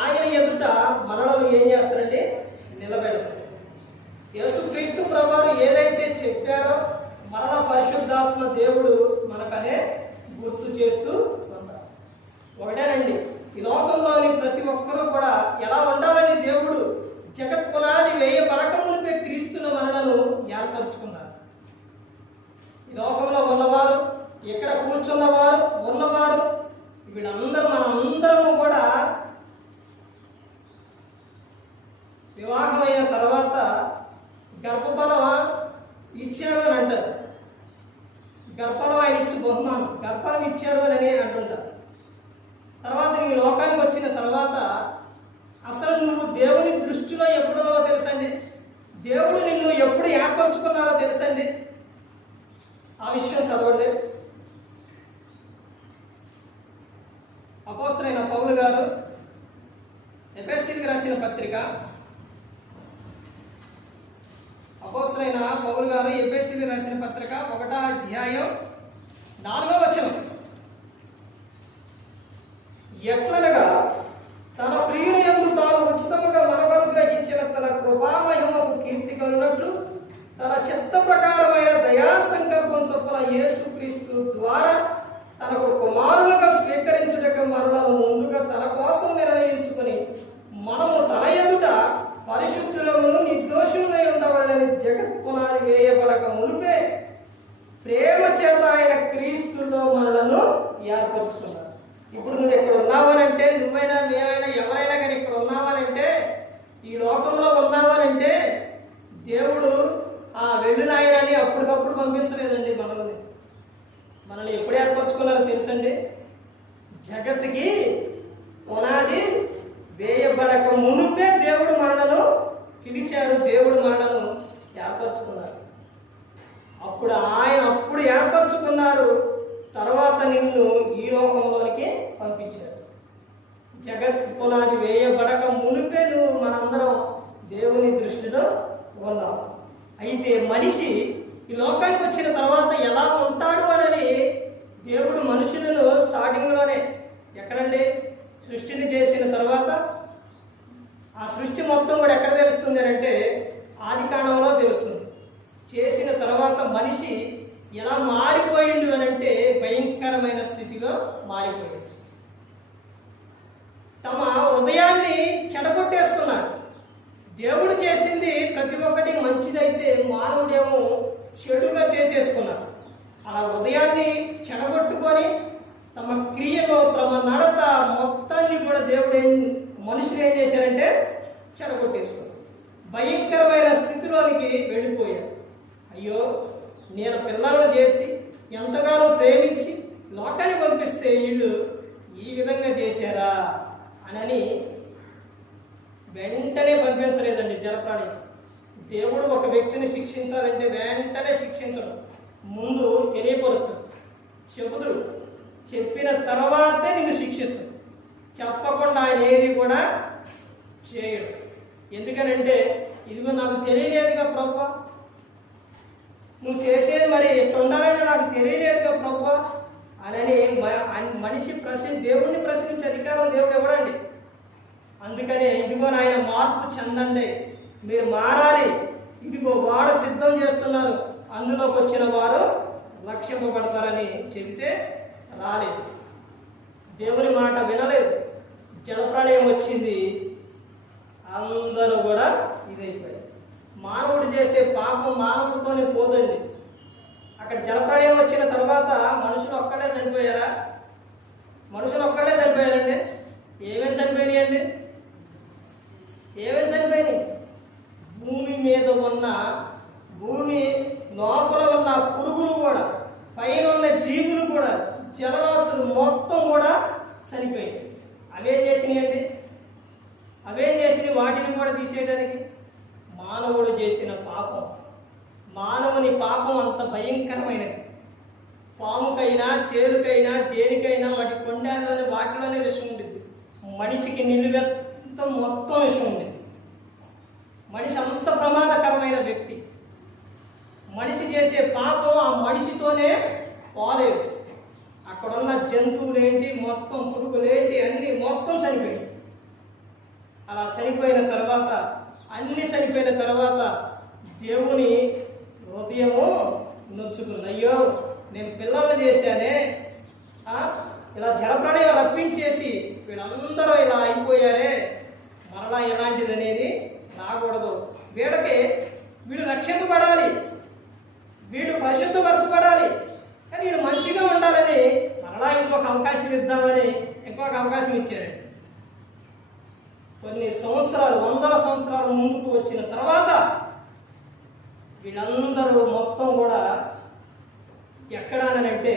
ఆయన ఎదుట మనలను ఏం చేస్తారంటే నిలబెడతారు. యేసుక్రీస్తు ప్రభువారు ఏదైతే చెప్పారో మరణ పరిశుద్ధాత్మ దేవుడు మనకనే గుర్తు చేస్తూ ఉంటారు. ఒకటేనండి, ఈ లోకంలోని ప్రతి ఒక్కరూ కూడా ఎలా ఉండాలని దేవుడు జగత్ పునాది వేయ పరకములపై క్రీస్తున్న మనలను ఏర్పరచుకున్నారు. ఈ లోకంలో ఉన్నవారు, ఇక్కడ కూర్చున్నవారు, ఉన్నవారు, వీళ్ళందరూ మనందరము కూడా వివాహం అయిన తర్వాత గర్భఫలం ఇచ్చాడు అని అంటారు. గర్భఫలం ఆయన ఇచ్చి బహుమానం, గర్భఫలం ఇచ్చాడు అని అంటుంటారు. తర్వాత ఈ లోకానికి వచ్చిన తర్వాత అసలు నువ్వు దేవుని దృష్టిలో ఎప్పుడో తెలుసండి, దేవుడు నిన్ను ఎప్పుడు ఏర్పాటు ఏర్పరచుకున్నారో తెలుసండి? ఆ విషయం చదవండి. అపోస్తలుడైన పౌలు గారు ఎఫెసీయులకు రాసిన పత్రిక, అపోస్తలుడైన పౌలు గారు ఎఫెసీయులకు రాసిన పత్రిక 1వ అధ్యాయం 4వ వచనం. ఎట్లనగా తన ప్రియుని యందు తాను ఉచితముగా మనకు అనుగ్రహించిన తన కృపామహిమకు కీర్తి కలుగునట్లు తన చిత్త ప్రకారమైన దయా సంకల్పం చొప్పున యేసుక్రీస్తు ద్వారా తనకు కుమారులుగా స్వీకరించుటకు మనలను ముందుగా తన కోసం నిర్ణయించుకుని మనము తన ఎదుట పరిశుద్ధులమును నిర్దోషులై ఉండవాలని జగత్ పునాది వేయబడక మునిపే ప్రేమ చేత ఆయన క్రీస్తులో మనలను ఏర్పరచుకున్నారు. ఇప్పుడు నువ్వు ఇక్కడ ఉన్నావనంటే, నువ్వైనా మేమైనా ఎవరైనా కానీ ఇక్కడ ఉన్నావనంటే, ఈ లోకంలో ఉన్నావనంటే దేవుడు వెళ్ళు నాయనని అప్పటికప్పుడు పంపించలేదండి. మనల్ని ఎప్పుడు ఏర్పరచుకున్నారో తెలుసండి? జగత్తుకి పునాది వేయబడక మునుపే దేవుడు మనలను పిలిచారు, దేవుడు మనలను ఏర్పరచుకున్నారు. అప్పుడు ఏర్పరచుకున్నారు. తర్వాత నిన్ను ఈ లోకంలోనికి పంపించారు. జగత్ పునాది వేయబడక మునిపే నువ్వు మనందరం దేవుని దృష్టిలో ఉన్నాం. అయితే మనిషి ఈ లోకానికి వచ్చిన తర్వాత ఎలా ఉంటాడు అని దేవుడు మనుషులను స్టార్టింగ్లోనే, ఎక్కడండి, సృష్టిని చేసిన తర్వాత ఆ సృష్టి మొత్తం కూడా ఎక్కడ తెలుస్తుంది అంటే ఆది కాండంలో తెలుస్తుంది. చేసిన తర్వాత మనిషి ఎలా మారిపోయింది అని అంటే భయంకరమైన స్థితిలో మారిపోయింది. తమ హృదయాన్ని చెడగొట్టేసుకున్నాడు. దేవుడు చేసింది ప్రతి ఒక్కటి మంచిదైతే మానవుడేమో చెడుగా చేసేసుకున్నాడు. అలా హృదయాన్ని చెడగొట్టుకొని తమ క్రియలో తమ నడత మొత్తాన్ని కూడా దేవుడు మనుషులు ఏం చేశారంటే చెడగొట్టేసుకున్నాడు. భయంకరమైన స్థితిలోనికి వెళ్ళిపోయాడు. అయ్యో, నేను పిల్లలను చేసి ఎంతగానో ప్రేమించి లోకాన్ని పంపిస్తే వీళ్ళు ఈ విధంగా చేశారా అని వెంటనే పంపించలేదండి జలప్రాణి. దేవుడు ఒక వ్యక్తిని శిక్షించాలంటే వెంటనే శిక్షించడు, ముందు తెలియపరుస్తాడు, చెబుతుడు, చెప్పిన తర్వాతే నిన్ను శిక్షిస్తాడు. చెప్పకుండా ఆయన ఏది కూడా చేయడు. ఎందుకనంటే ఇదిగో నాకు తెలియలేదుగా ప్రభువా, నువ్వు చేసేది మరి ఎట్లా ఉండాలంటే నాకు తెలియలేదుగా ప్రభువా అని మనిషి దేవుణ్ణి ప్రశ్నించే అధికారం దేవుడు ఇవ్వడండి. అందుకనే ఇదిగో నాయన మార్పు చెందండి, మీరు మారాలి, ఇదిగో వాడ సిద్ధం చేస్తున్నారు, అందులోకి వచ్చిన వారు రక్షింపబడతారని చెబితే రాలేదు. దేవుని మాట వినలేదు. జలప్రళయం వచ్చింది, అందరూ కూడా ఇదైపోయారు. మానవుడు చేసే పాపం మానవుడితోనే పోదండి. అక్కడ జలప్రళయం వచ్చిన తర్వాత మనుషులు ఒక్కడే చనిపోయారా? మనుషులు ఒక్కడే చనిపోయారండి. ఏమేమి చనిపోయినాయండి? ఏమేమి చనిపోయినాయి? భూమి మీద ఉన్న, భూమి లోపల ఉన్న పురుగులు కూడా, పైన ఉన్న జీవులు కూడా, జలరాశులు మొత్తం కూడా చనిపోయాయి. అవేం చేసినాయండి? అవేం చేసినాయి? వాటిని కూడా తీసేయడానికి మానవుడు చేసిన పాపం, మానవుని పాపం అంత భయంకరమైనది. పాముకైనా తేలుకైనా దేనికైనా వాటి కొండలోనే వాటిలోనే విషం ఉంటుంది. మనిషికి నిలువెంత మొత్తం విషం ఉంది. మనిషి అంత ప్రమాదకరమైన వ్యక్తి. మనిషి చేసే పాపం ఆ మనిషితోనే పోలేదు. అక్కడున్న జంతువులేంటి, మొత్తం పురుగులేంటి, అన్నీ మొత్తం చనిపోయాయి. అలా చనిపోయిన తర్వాత, అన్ని చనిపోయిన తర్వాత దేవుని హృదయము నొచ్చుకుంది. అయ్యో, నేను పిల్లల్ని చేశానే, ఇలా జలప్రళయం రప్పించేసి వీళ్ళందరూ ఇలా అయిపోయారే, మరలా ఎలాంటిది అనేది రాకూడదు. వీడు రక్షింపబడాలి, వీడు పరిశుద్ధపరచబడాలి, కానీ వీడు మంచిగా ఉండాలని మరలా ఇంకొక అవకాశం ఇద్దామని ఇంకొక అవకాశం ఇచ్చారండి. కొన్ని సంవత్సరాలు, 100 సంవత్సరాల ముందుకు వచ్చిన తర్వాత వీళ్ళందరూ మొత్తం కూడా ఎక్కడానంటే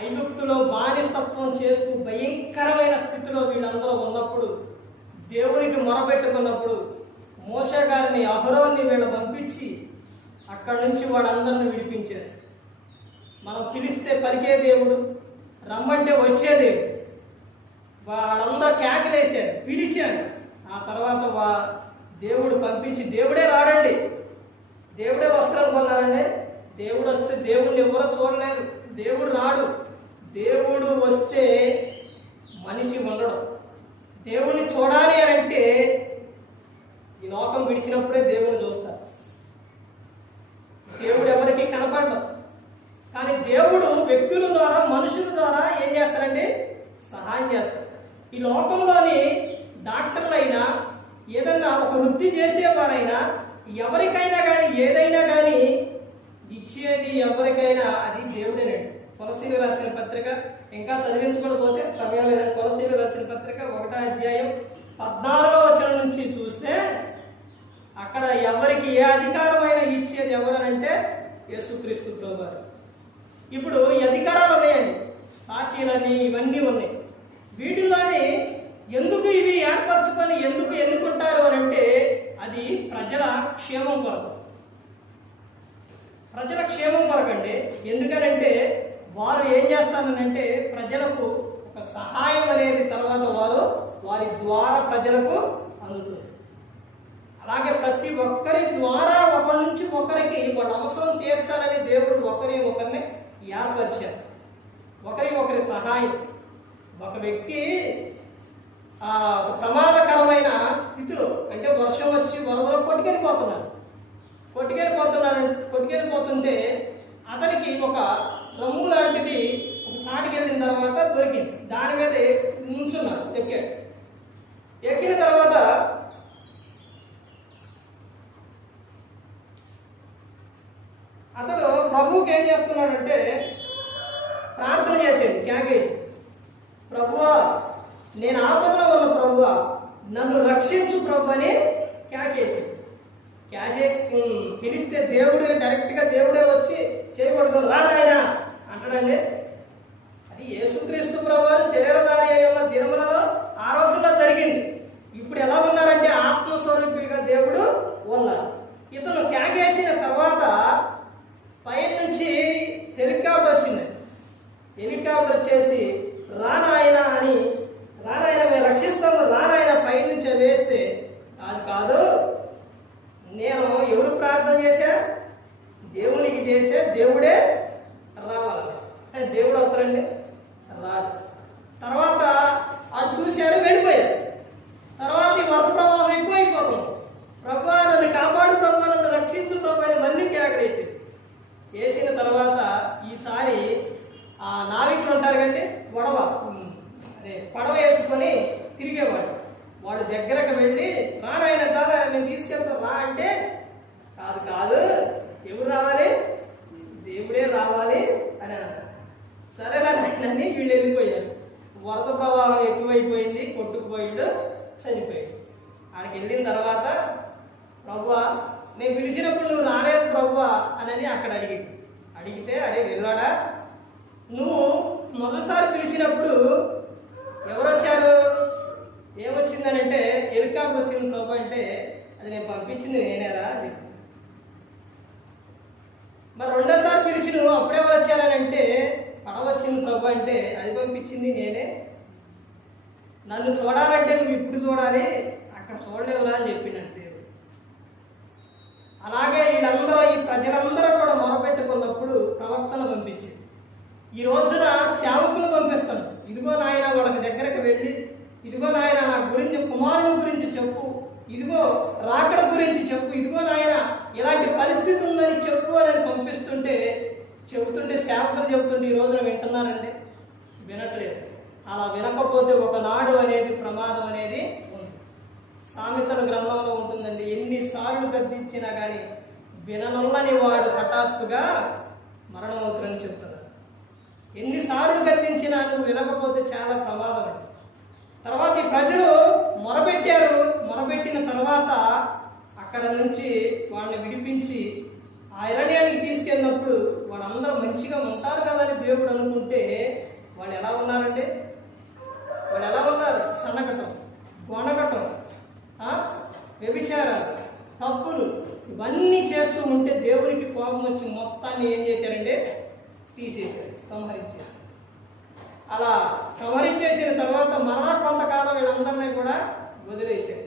ఐగుప్తులో బానిసత్వం చేస్తూ భయంకరమైన స్థితిలో వీళ్ళందరూ ఉన్నప్పుడు దేవునికి మొరపెట్టుకున్నప్పుడు మోషే గారిని అహరోన్ని వీళ్ళు పంపించి అక్కడి నుంచి వాళ్ళందరిని విడిపించారు. మనం పిలిస్తే పలికే దేవుడు, రమ్మంటే వచ్చే దేవుడు. వాళ్ళందరూ కేకలేశారు, పిలిచారు. ఆ తర్వాత దేవుడు పంపించి, దేవుడే రాడండి, దేవుడే వస్త్రం కొన్నారండి. దేవుడు వస్తే దేవుడిని ఎవరో చూడలేరు, దేవుడు రాడు. దేవుడు వస్తే మనిషి ఉండడు. దేవుడిని చూడాలి అని అంటే ఈ లోకం విడిచినప్పుడే దేవుడిని చూస్తారు. దేవుడు ఎవరికి కనపడదు. కానీ దేవుడు వ్యక్తుల ద్వారా, మనుషుల ద్వారా ఏం చేస్తారండి? సహాయం చేస్తారు. ఈ లోకంలోని డాక్టర్లైనా, ఏదన్నా ఒక వృత్తి చేసేవారైనా, ఎవరికైనా కానీ ఏదైనా కానీ ఇచ్చేది ఎవరికైనా అది దేవుడేనండి. కొలసీలు రాసిన పత్రిక ఇంకా చదివించుకొని పోతే సమయం లేదని, కొలసీలు రాసిన పత్రిక 1వ అధ్యాయం 14వ వచనం నుంచి చూస్తే అక్కడ ఎవరికి ఏ అధికారమైనా ఇచ్చేది ఎవరనంటే యేసుక్రీస్తు ప్రభువారు. ఇప్పుడు ఈ అధికారాలు ఉన్నాయండి, పార్టీలని ఇవన్నీ ఉన్నాయి. వీటిలోని ఎందుకు ఇవి ఏర్పరచుకొని ఎందుకు ఎన్నుకుంటారు అని అంటే అది ప్రజల క్షేమం కొరకు. ప్రజల క్షేమం కొరకండి. ఎందుకనంటే వారు ఏం చేస్తారనంటే ప్రజలకు ఒక సహాయం అనేది తర్వాత వారి ద్వారా ప్రజలకు అందుతుంది. అలాగే ప్రతి ఒక్కరి ద్వారా ఒకరి నుంచి ఒకరికి వాళ్ళ అవసరం తీర్చాలని దేవుడు ఒకరిని ఏర్పరిచారు. ఒకరి సహాయం. ఒక వ్యక్తి ప్రమాదకరమైన స్థితిలో, అంటే వర్షం వచ్చి వరదలో కొట్టుకెళ్ళిపోతుంటే అతనికి ఒక రొమ్ము లాంటిది ఒక చాటికి వెళ్ళిన తర్వాత దొరికింది. దాని మీద నుంచున్నాడు, ఎక్కిన తర్వాత అతడు ప్రభువుకి ఏం చేస్తున్నాడంటే ప్రార్థన చేసేది, క్యాగేజ్. ప్రభువా, నేను ఆపదలో ఉన్న ప్రభువా, నన్ను రక్షించు ప్రభు అని క్యాగేసేది. పిలిస్తే దేవుడు డైరెక్ట్గా దేవుడే వచ్చి చేయబడుకోరు, రానాయనా అంటాడండి. అది యేసుక్రీస్తు ప్రభువారు శరీరధారి అయి ఉన్న దినములలో ఆ రోజుల్లో జరిగింది. ఇప్పుడు ఎలా ఉన్నారంటే ఆత్మస్వరూపిగా దేవుడు ఉన్నారు. ఇతను క్యాగేసిన తర్వాత పై నుంచి హెలికాప్టర్ వచ్చింది. హెలికాప్టర్ వచ్చేసి రానాయన మేము రక్షిస్తాము, రానాయన పై నుంచి వేస్తే అది కాదు, నేను ఎవరు ప్రార్థన చేశా? దేవునికి చేసే, దేవుడే రావాలి. దేవుడు వస్తారండి, రాడు. తర్వాత అటు చూశారు, వెళ్ళిపోయారు. తర్వాత ఈ వరద ప్రవాహం ఎక్కువైపోతుంది. ప్రభువా నన్ను కాపాడు, ప్రభువా నన్ను రక్షించు ప్రభు అని మళ్ళీ కేకలేసేది. వేసిన తర్వాత ఈసారి ఆ నావికులు ఉంటారు కంటే పడవ వేసుకొని తిరిగేవాడు. వాడు దగ్గరకు వెళ్ళి రానాయన అంటారా, నేను తీసుకెళ్తాను రా అంటే కాదు ఎవరు రావాలి? దేవుడే రావాలి అని అన్నారు. సరేనా అని వీళ్ళు వెళ్ళిపోయారు. వరద ప్రవాహం ఎక్కువైపోయింది, కొట్టుకుపోయాడు, చనిపోయాడు. ఆడికి వెళ్ళిన తర్వాత ప్రభువా నేను పిలిచినప్పుడు నువ్వు రాలేదు ప్రభువా అని అక్కడ అడిగితే అరే వెళ్ళాడా, నువ్వు మొదటిసారి పిలిచినప్పుడు ఎవరు వచ్చారు? ఏమొచ్చిందని అంటే హెలికాప్టర్ వచ్చింది ప్రభు అంటే అది నేను పంపించింది నేనేరా అది. మరి రెండోసారి పిలిచి నువ్వు అప్పుడెవరు వచ్చారని అంటే పడవ వచ్చింది ప్రభు అంటే అది పంపించింది నేనే. నన్ను చూడాలంటే నువ్వు ఇప్పుడు చూడాలి, అక్కడ చూడలేవురా అని చెప్పిందంటే. అలాగే వీళ్ళందరూ, ఈ ప్రజలందరూ కూడా మొరపెట్టుకున్నప్పుడు ప్రవక్తను పంపించింది. ఈ రోజున సేవకులు పంపిస్తాను. ఇదిగో నాయన వాళ్ళకి దగ్గరకు వెళ్ళి, ఇదిగో నాయన నా గురించి, కుమారుని గురించి చెప్పు, ఇదిగో రాకడ గురించి చెప్పు, ఇదిగో నాయన ఇలాంటి పరిస్థితి ఉందని చెప్పు అని చెబుతుంటే సేవకులు చెబుతుంటే ఈ రోజున వింటున్నారండి? వినట్లేదు. అలా వినకపోతే ఒకనాడు అనేది ప్రమాదం అనేది ఉంది. సామెతల గ్రంథంలో ఉంటుందండి, ఎన్నిసార్లు గద్దించినా కానీ విననొల్లని వాడు హఠాత్తుగా మరణమవుతారని చెప్తున్నారు. ఎన్నిసార్లు గద్దించినా నువ్వు వినకపోతే చాలా ప్రమాదం. తర్వాత ఈ ప్రజలు మొరబెట్టిన తర్వాత అక్కడ నుంచి వాళ్ళని విడిపించి ఆ అరణ్యానికి తీసుకెళ్ళినప్పుడు వాళ్ళందరూ మంచిగా ఉంటారు కదని దేవుడు అనుకుంటే వాళ్ళు ఎలా ఉన్నారంటే, సన్నగటం, గొనగటం, వ్యభిచారం, తప్పులు ఇవన్నీ చేస్తూ ఉంటే దేవునికి కోపం వచ్చి మొత్తాన్ని ఏం చేశారంటే తీసేశారు, సంహరించారు. అలా సంహరించేసిన తర్వాత మరలా కొంతకాలం వీళ్ళందరినీ కూడా వదిలేశారు.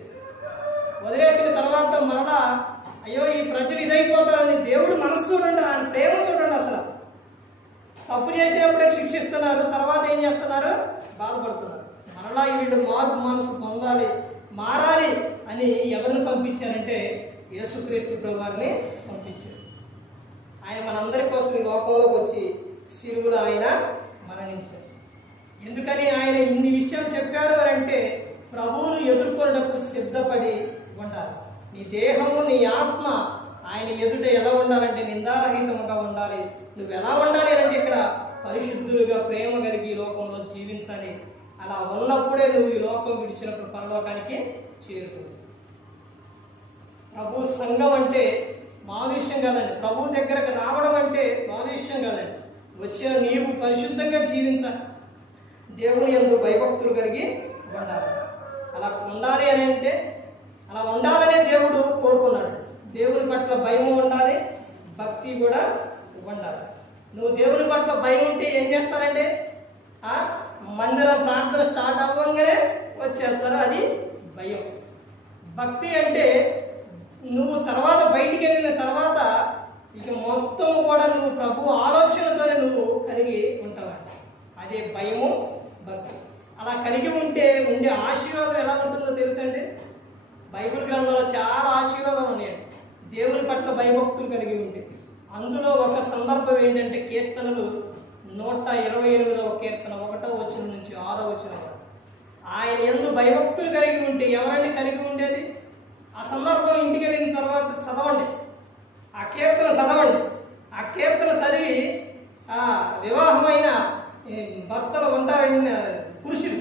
వదిలేసిన తర్వాత మరలా అయ్యో ఈ ప్రజలు ఇదైపోతారని దేవుడు మనసు చూడండి, ఆయన ప్రేమ చూడండి. అసలు తప్పు చేసినప్పుడే శిక్షిస్తున్నారు, తర్వాత ఏం చేస్తున్నారు, బాధపడుతున్నారు. మరలా వీళ్ళు మార్పు మనసు పొందాలి, మారాలి అని ఎవరిని పంపించారంటే యేసుక్రీస్తు ప్రభువారిని పంపించారు. ఆయన మనందరి కోసం ఈ లోకంలోకి వచ్చి శిలువలో ఆయన మరణించారు. ఎందుకని ఆయన ఇన్ని విషయాలు చెప్పారు అంటే ప్రభువును ఎదుర్కొనేటప్పుడు సిద్ధపడి ఉండాలి. నీ దేహము నీ ఆత్మ ఆయన ఎదుట ఎలా ఉండాలంటే నిందారహితముగా ఉండాలి. నువ్వు ఎలా ఉండాలి అంటే ఇక్కడ పరిశుద్ధులుగా ప్రేమ కలిగి ఈ లోకంలో జీవించాలి. అలా ఉన్నప్పుడే నువ్వు ఈ లోకం విడిచినప్పుడు పరలోకానికి చేరుతుంది. ప్రభు సంఘం అంటే మా విషయం కాదండి, ప్రభు దగ్గరకు రావడం అంటే మా విషయం కాదండి. వచ్చిన నీవు పరిశుద్ధంగా జీవించాలి, దేవుని యందు భయభక్తులు కలిగి ఉండాలి. అలా ఉండాలి అని అంటే అలా ఉండాలనే దేవుడు కోరుకున్నాడు. దేవుని పట్ల భయం ఉండాలి, భక్తి కూడా ఉండాలి. నువ్వు దేవుని పట్ల భయం ఉంటే ఏం చేస్తారంటే మందిరం ప్రార్థన స్టార్ట్ అవ్వగానే వచ్చేస్తారు, అది భయం. భక్తి అంటే నువ్వు తర్వాత బయటికి వెళ్ళిన తర్వాత ఇక మొత్తం కూడా నువ్వు ప్రభు ఆలోచనతోనే నువ్వు కలిగి ఉంటావంట, అదే భయము భక్తి. అలా కలిగి ఉంటే ఉండే ఆశీర్వాదం ఎలా ఉంటుందో తెలుసండి. బైబిల్ గ్రంథంలో చాలా ఆశీర్వాదాలు ఉన్నాయండి దేవుని పట్ల భయభక్తులు కలిగి ఉంటే. అందులో ఒక సందర్భం ఏంటంటే కీర్తనలు 128వ కీర్తన 1వ వచనం నుంచి 6వ వచనం. ఆయన యందు భయభక్తులు కలిగి ఉంటే ఎవరండి కలిగి ఉండేది? ఆ సందర్భం ఇంటికి వెళ్ళిన తర్వాత చదవండి, ఆ కీర్తన చదవండి. ఆ కీర్తన చదివి వివాహమైన భర్తలు ఉంటారని పురుషులు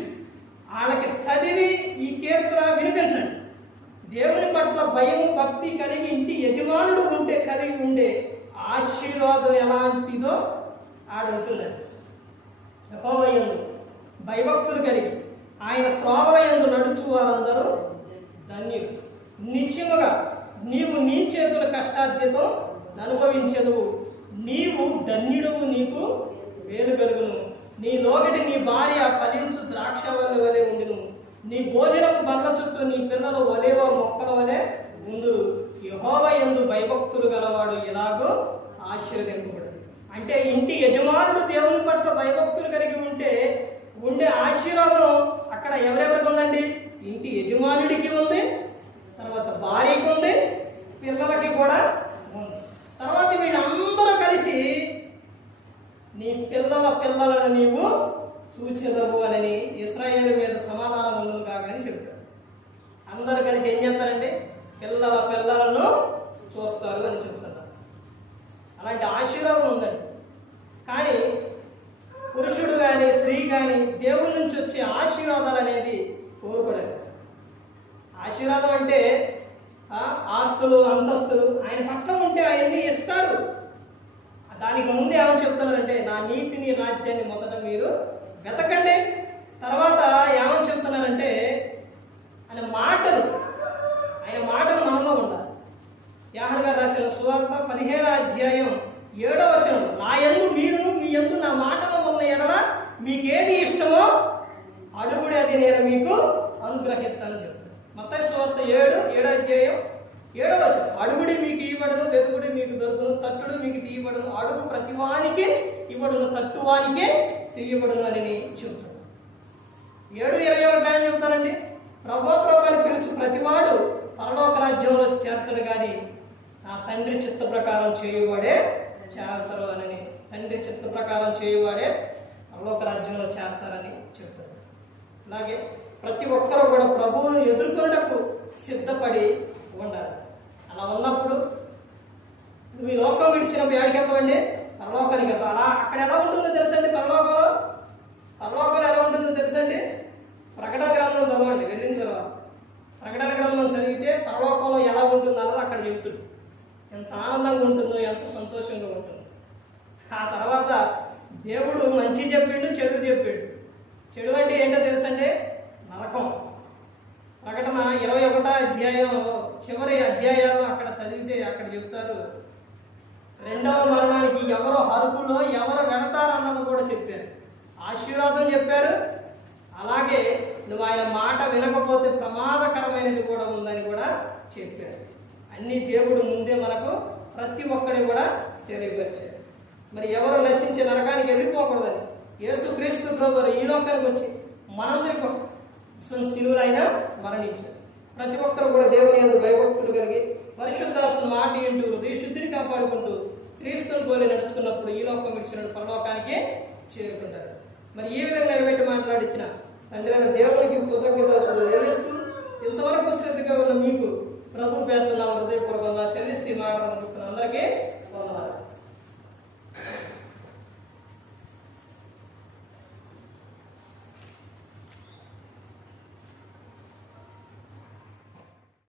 వాళ్ళకి చదివి ఈ కీర్తన వినిపించండి. దేవుని పట్ల భయం భక్తి కలిగి ఇంటి యజమానుడు ఉంటే కలిగి ఉండే ఆశీర్వాదం ఎలాంటిదో ఆడుంటుందండి. యెహోవా యందు భయభక్తులు కలిగి ఆయన త్రోవల యందు నడుచు వారందరూ ధన్యులు. నిశ్చయముగా నీవు నీ చేతుల కష్టార్జితం అనుభవించదువు, నీవు ధన్యుడువు, నీకు వేలు కలుగును. నీ లోగటి నీ భార్య ఫలించు ద్రాక్షవల్లి వలె ఉండును, నీ భోజనపు బల్ల చుట్టూ నీ పిల్లలు ఒలేవ మొక్కల వలె ఉందురు. యెహోవా యందు భయభక్తులు గలవాడు ఎలాగో ఆశీర్వదింపబడు. అంటే ఇంటి యజమానుడు దేవుని పట్ల భయభక్తులు కలిగి ఉంటే ఉండే ఆశీర్వాదం అక్కడ ఎవరెవరికి ఉందండి? ఇంటి యజమానుడికి ఉంది, తర్వాత భార్యకి ఉంది, పిల్లలకి కూడా ఉంది. తర్వాత వీళ్ళందరూ కలిసి నీ పిల్లలను నీవు సూచెదవు అని ఇశ్రాయేలు మీద సమాధానం ఉండదు కాకని చెప్తారు. అందరూ కలిసి ఏం చేస్తారంటే పిల్లలను చూస్తారు అని చెప్తున్నారు. అలాంటి ఆశీర్వాదం ఉందండి. కానీ పురుషుడు కానీ స్త్రీ కానీ దేవుడి నుంచి వచ్చే ఆశీర్వాదాలు అనేది కోరుకోలేదు. ఆశీర్వాదం అంటే ఆస్తులు అంతస్తులు ఆయన పట్ల ఉంటే అవన్నీ ఇస్తారు. దానికి ముందే ఏమని చెప్తున్నారంటే నా నీతిని రాజ్యాన్ని మొదట మీరు వెతకండి. తర్వాత ఏమని చెప్తున్నారంటే ఆయన మాటలు మనలో ఉండాలి. యోహాను గారు రాసిన సువార్త 15వ అధ్యాయం 7వ వచనం, నా యందు మీరును మీ యందు నా మాటలు ఉన్న ఎడల మీకేది ఇష్టమో అడుగుడి, అది నేను మీకు అనుగ్రహిస్తానని చెప్తాను. మత్తయి సువార్త 7వ అధ్యాయం 7వ వచనం, అడుగుడి మీకు ఇవ్వడును, వెతుకుడి మీకు దొరుకును, తట్టుడు మీకు తీయబడును, అడుగు ప్రతివానికి ఇవ్వడును, తట్టువానికే తీయబడును అని చెప్తాను. 7:21 అని చెప్తానండి, ప్రభుత్వాన్ని పిలుచు ప్రతివాడు పరలోక రాజ్యంలో చేర్చడు కానీ నా తండ్రి చిత్త ప్రకారం చేయువాడే చేస్తారు అని. తండ్రి చిత్త ప్రకారం చేయువాడే పరలోక రాజ్యంలో చేస్తారని చెప్తారు. అలాగే ప్రతి ఒక్కరూ కూడా ప్రభువును ఎదుర్కొనేటప్పుడు సిద్ధపడి ఉండాలి. అలా ఉన్నప్పుడు నువ్వు ఈ లోకం విడిచినప్పుడు ఎక్కడికి వెళ్తావండి? పరలోకానికి వెళ్తావు. అలా అక్కడ ఎలా ఉంటుందో తెలుసండి? పరలోకంలో ఎలా ఉంటుందో తెలుసండి? ప్రకటన గ్రంథం చదవండి. వెళ్ళిన తర్వాత ప్రకటన గ్రంథం చదివితే పరలోకంలో ఎలా ఉంటుందో అన్నది అక్కడ చెబుతుంది. ఎంత ఆనందంగా ఉంటుందో, ఎంత సంతోషంగా ఉంటుందో. ఆ తర్వాత దేవుడు మంచి చెప్పిండు, చెడు చెప్పిండు. చెడు అంటే ఏంటో తెలుసండి? నరకం. ప్రకటన 21వ అధ్యాయం చివరి అధ్యాయాలు అక్కడ చదివితే అక్కడ చెప్తారు, రెండవ మరణానికి ఎవరు అర్హులో ఎవరు వెళతారన్నది కూడా చెప్పారు. ఆశీర్వాదం చెప్పారు, అలాగే నువ్వు ఆయన మాట వినకపోతే ప్రమాదకరమైనది కూడా ఉందని కూడా చెప్పారు. అన్ని దేవుడు ముందే మనకు ప్రతి ఒక్కరి కూడా తెలియపరిచారు. మరి ఎవరు నశించే నరకానికి వెళ్ళిపోకూడదని యేసుక్రీస్తు ప్రభువు ఈ లోకానికి వచ్చి మనందరి కోసం శిలువైనా మరణించారు. ప్రతి ఒక్కరు కూడా దేవుని యందు భయభక్తులు కలిగి పరిశుద్ధాత్మ మాట ఏంటూ హృదయ శుద్ధిని కాపాడుకుంటూ క్రీస్తుని పోలి నడుచుకున్నప్పుడు ఈ లోకం ఇచ్చిన పరలోకానికి చేరుకుంటారు. మరి ఈ విధంగా నిలబెట్టి మాట్లాడించిన తండ్రి అయిన దేవునికి కృతజ్ఞతలు చెల్లిస్తూ ఇంతవరకు శ్రద్ధగా ఉన్న మీకు ప్రభు పేరున హృదయపూర్వకంగా చెల్లిస్తూ మాట్లాడుతున్న అందరికీ